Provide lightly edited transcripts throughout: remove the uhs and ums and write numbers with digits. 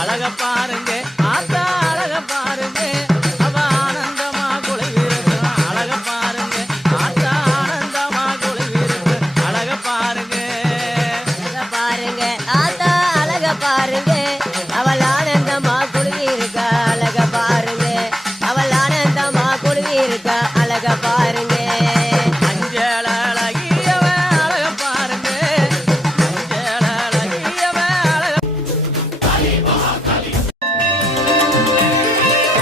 அழக பாருங்க ஆத்தா அழக பாருங்க அவ ஆனந்தமா குளிவிருக்கு அழக பாருங்க ஆத்தா ஆனந்தமா குளிவிருக்கு அழக பாருங்க ஆத்தா அழக பாருங்க அவள் ஆனந்தமா குளிவிருக்க அழக பாருங்க அவள் ஆனந்தமா குளிவிருக்க அழக பாருங்க அஞ்சல அழகியவ அழக பாருங்க அஞ்சல அழகியவ அழக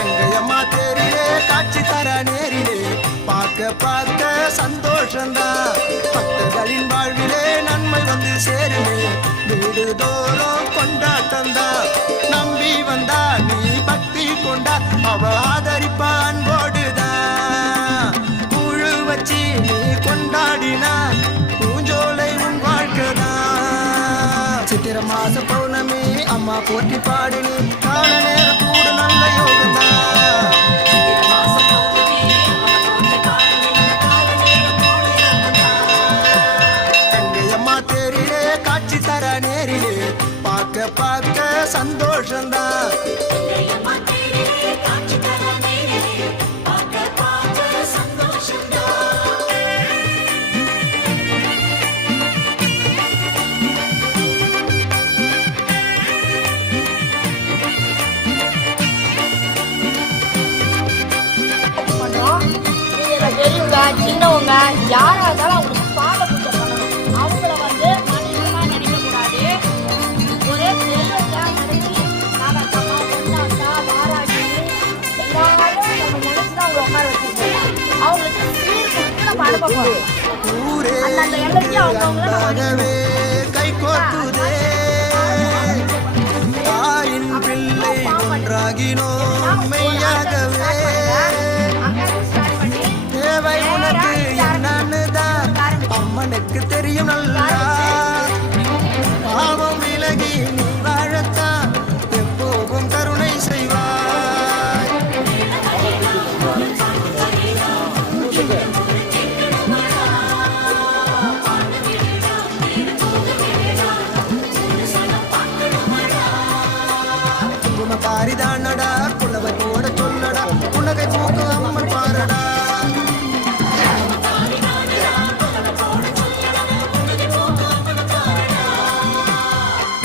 எங்கையம்மா தேரிலே காட்சி தர நேரிலே பார்க்க பார்க்க சந்தோஷந்தான் பக்தர்களின் வாழ்விலே நன்மை வந்து சேருமே வீடு தோறும் கொண்டாட்டந்தான் நம்பி வந்தா நீ பக்தி கொண்டா அவ ஆதரிப்பா அன்போடுதான் குழு வச்சு நீ கொண்டாடினா பூஞ்சோலை உன் வாழ்க்கைதான் சித்திர மாச பௌர்ணமி அம்மா போற்றி பாடினி கால நேரம் கூட நல்ல யோகந்தான் எங்கையம்மா தேரிலே காட்சி தர நேரிலே பார்க்க பார்க்க சந்தோஷந்தான் பெரியவங்க சின்னவங்க யாரா இருந்தாலும் அவங்களுக்கு பாத பூஜை பண்ணணும். அவங்கள வந்து மனுஷமா நினைக்க கூடாது. ஒரே தெய்வத்தை நினைச்சு நாகத்தம்மா பொண்ணாத்தா பாராட்டி எல்லாரும் நம்ம மனசுல அவங்க உட்கார வச்சிருக்கோம். அவங்களுக்கு சீர் கொடுத்து நம்ம அனுப்ப போறோம். அந்த எல்லைக்கு அவங்கவுங்க கை கோத்துதே தாயின் பிள்ளை ஒன்றாகினோ மெய்யாகவே தேவை உனக்கு என்னன்னு தான் அம்மனுக்கு தெரியும் நல்லா பாவம் விலகி நீ வாழத்தான் எப்போவும் கருணை செய்வாய் குமகாரிதானடா குலவை போட சொல்லடா உனகை போக்கு அம்மன் பாரடா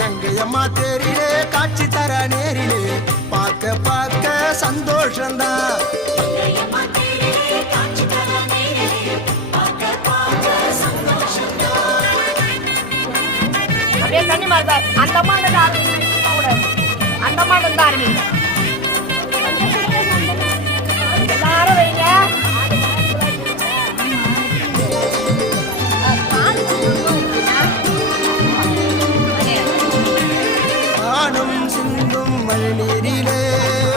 எங்கையம்மா தேரிலே காட்சி தர நேரிலே பார்க்க பார்க்க சந்தோஷந்தான் அப்படியே கண்ணி மாதிரி அந்த மாதிரி ஆரம்பிங்க. அந்த மாதிரி வந்து ஆரம்பிங்க. எல்லாரும் வைங்க. ஆணும் சிந்தும் மழை நீரிலே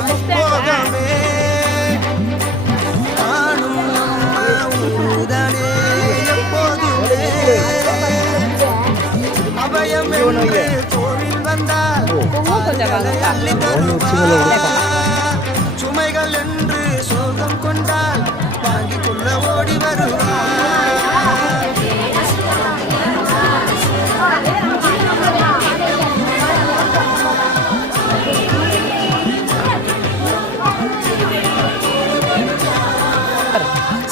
முப்போகமே ஆணும் நம்ம ஊதானே எப்போதுமே அபயம் என்று கோவில் வந்தால் அள்ளி தருவார் சுமைகள் என்று சோகம் கொண்டால் வாங்கி கொள்ள ஓடி வருவார்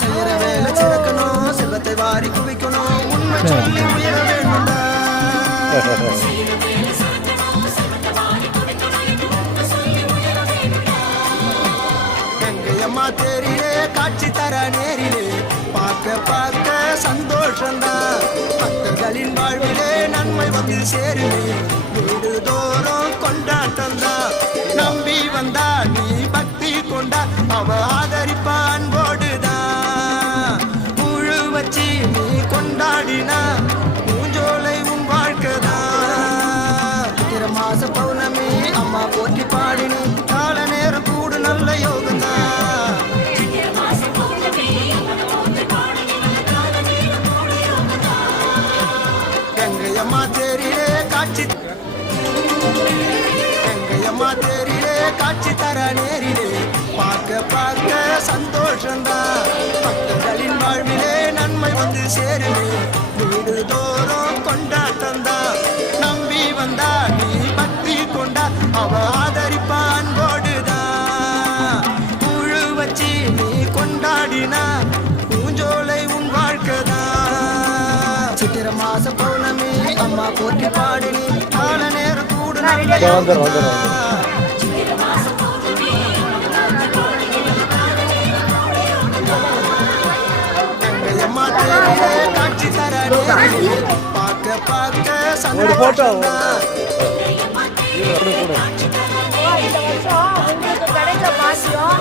செய்யற வேலை சிறக்கணும் செல்வத்தை வாரி குவிக்கணும் உண்மை சொல்லி உயர வேண்டும்டா எங்கையம்மா தேரிலே காட்சி தர நேரிலே பார்க்க பார்க்க சந்தோஷந்தான் பக்தர்களின் வாழ்விலே நன்மை வந்து சேருமே வீடு தோறும் கொண்டாட்டந்தான் நம்பி வந்தா நீ பக்தி கொண்டா அவ ஆதரிப்பா அன்போடுதான் முழு வச்சு நீ கொண்டாடினா பூஞ்சோலை உன் வாழ்க்கைதான் சித்திர மாச பௌர்ணமி அம்மா போற்றி பாடினி கால நேரம் கூட நல்ல யோகந்தான் எங்கையம்மா தேரிலே காட்சி எங்கையம்மா தேரிலே காட்சி தர நேரிலே பார்க்க பார்க்க சந்தோஷந்தான் பக்தர்களின் வாழ்விலே நன்மை வந்து சேருமே வீடு தோறும் கொண்டாட்டந்தான் நம்பி வந்தா நீ பக்தி கொண்டா அவ மாச பௌர்ணமி அம்மா போற்றி பாடினி கால நேரம் கூடு அம்மா தேரிலே காட்சி தர பார்க்க பார்க்க சந்தோஷம்தான். இந்த வருஷம் உங்களுக்கு கிடைச்ச பாக்கியம்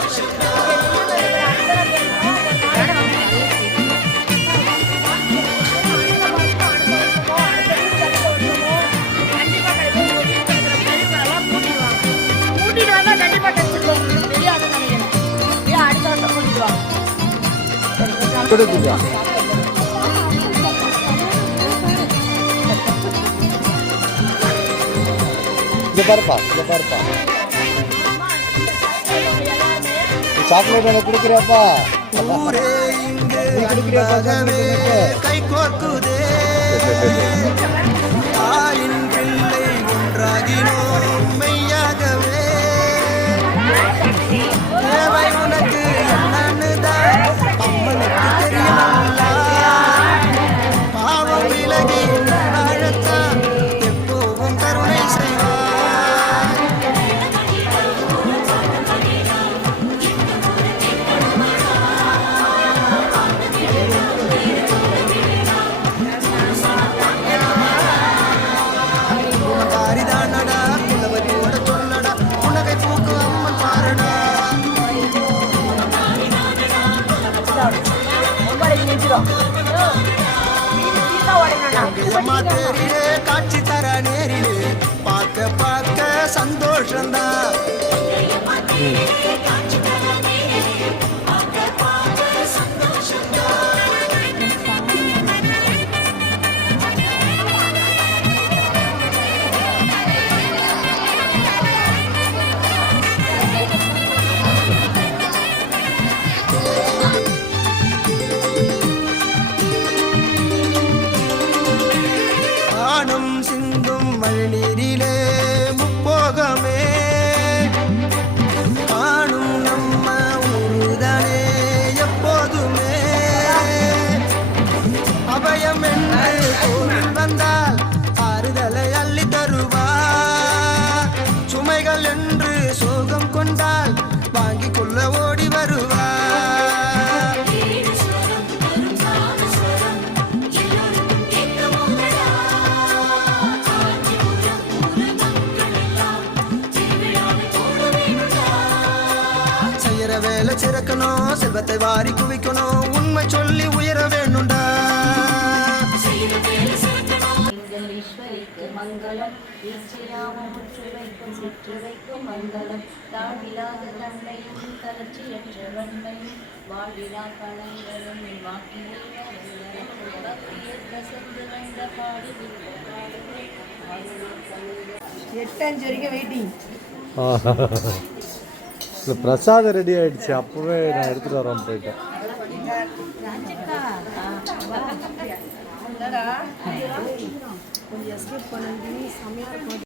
இங்க பாருப்பா சாக்லேட் எனக்கு கொடுக்குறியாப்பா ஊரே இங்கு அன்பாகவே கை கோர்க்குதே தாயின் பிள்ளை ஒன்றாகினோம் மெய்யாகவே தேவை உனக்கு என்னன்னு தான் அம்மனுக்கு தெரியுமல்லா பாவம் விலகி வாழத்தான் எப்போவும் கருணை செய்வார். காரிதானடா குலவத்தோட சொல்லடா உனகை பூக்கு அம்மன் பாரடா. அம்மா தேரிலே காட்சி தர நேரிலே பார்க்க பார்க்க சந்தோஷம்தான். ஆணும் சிந்தும் மழை நீரிலே முப்போகமே ஆணும் நம்ம ஊருதானே எப்போதுமே அபயம் என்று கோவில் வந்தால் ஆறுதலை அள்ளி தருவா சுமைகள் என்று சோகம் கொண்டால் வாங்கிக் கொள்ள ஓடி வருவா. செய்யற வேலை சிறக்கணும் செல்வத்தை வாரி குவிக்கணும் உண்மை சொல்லி உயர வேணும்டா. ஈஸ்வரிக்கு மங்களம் ஈச்சையாமுற்று வைக்கும் சிற்று வைக்கும் மங்களம் தாழ்விலாத தன்மையும் தளர்ச்சியற்ற வன்மையும் வாழ்விலா பழங்களும் வாக்கிலே சென்று வந்த பாடி இல்லை பிரசாதம் ரெடி ஆகிடுச்சு அப்போவே நான் எடுத்துகிட்டு வரேன் போயிட்டேன். கொஞ்சம் எஸ்கேப் பண்ணி செம்மையாக இருக்கும்.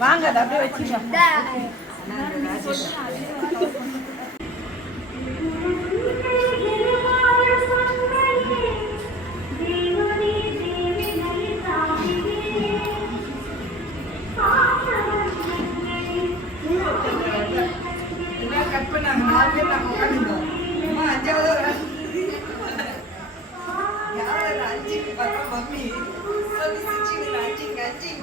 வாங்க அதை அப்படியே வச்சுக்கோ. கட் பண்ணாங்க 4 பேர் நாங்கள் உட்காந்துருந்தோம். அம்மா 5வது யார் 5க்கு பார்த்தா மம்மி சொல்லி சிரிச்சுங்க 5க்கு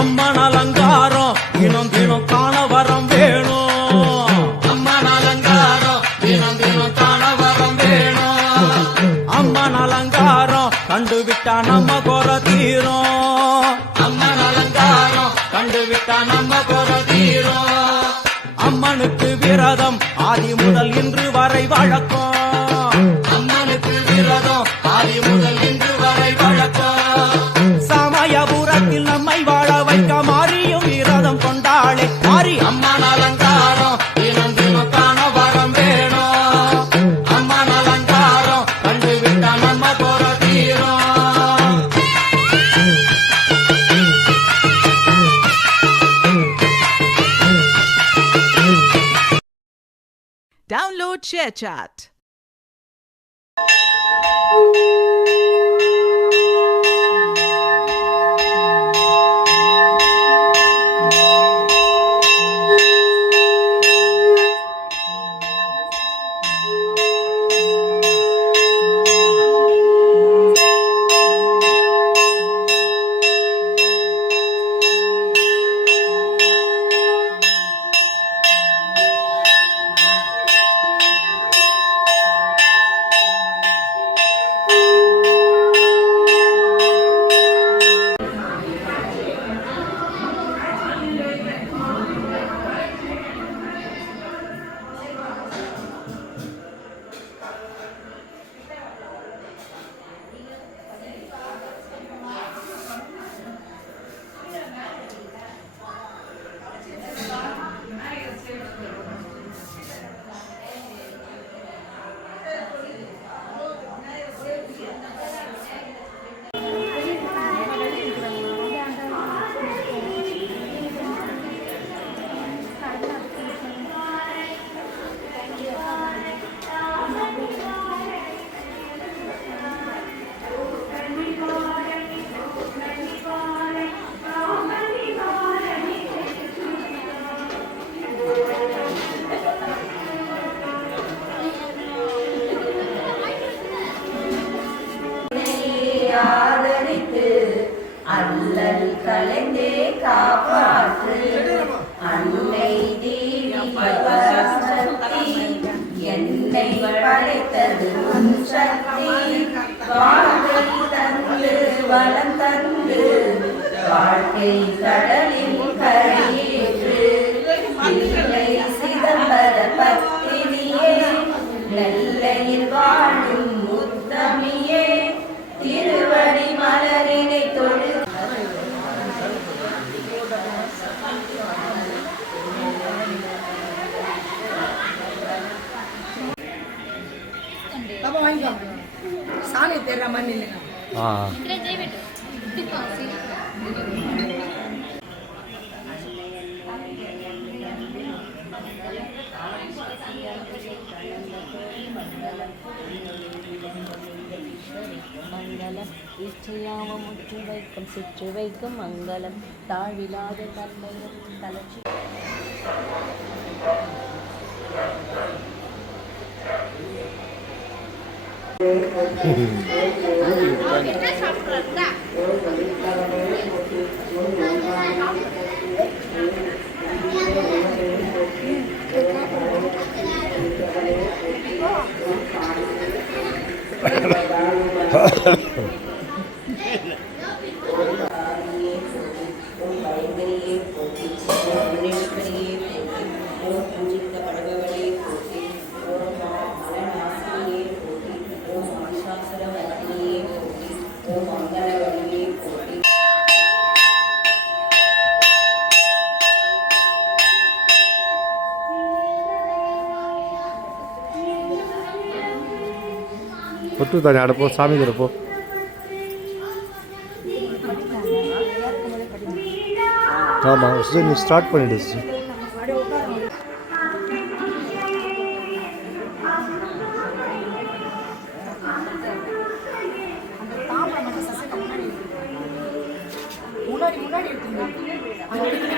அம்மன் அலங்காரம் தினம் தினம் காண வரம் வேணும். அம்மன் அலங்காரம் தினம் தினம் காண வரம் வேணும். அம்மன் அலங்காரம் கண்டுவிட்டா நம்ம குற தீரும். அம்மன் அலங்காரம் கண்டுவிட்டா நம்ம குற தீரும். அம்மனுக்கு விரதம் ஆதி முதல் இன்று வரை வழக்கம். அம்மனுக்கு விரதம் ஆதி முதல் இன்று வரை வழக்கம். சமயபுரத்தில் நம்மை வாழ வைக்க மாறியும் விரதம் கொண்டாளே மாறி அம்மன் அலங்காரம் தினம் தினம் காண வரம் வேணும். அம்மன் அலங்காரம் கண்டுவிட்டா நம்ம போற தீரும். Download ShareChat. அல்லல் கலைந்தே காப்பாற்று அன்னை தேவி பராசக்தி என்னை படைத்தது உன் சக்தி வாழ்க்கை தந்து வளம் தந்து வாழ்க்கை கடலில் கரையேற்று இல்லை சிதம்பர பத்தினியே நெல்லையில் வாழும் முத்தமியே திருவடி மலரினை தொழு பாப்பா வாங்கிக்கோ சாமி தேடுற மாதிரி நில்லுங்க. மங்களம் இச்சையாம முற்று வைக்கும் சிற்று வைக்கும் மங்களம் தாழிலாத தன்மையும் தளர்ச்சி ஓம் மங்களவடியே போற்றி கூப்பிட்டு தானே அடப்போ சாமி தரப்போ ஆமாம் சிஸ்டர் நீ ஸ்டார்ட் பண்ணிடு சிஸ்டர் முன்னாடி முன்னாடி எடுத்துங்க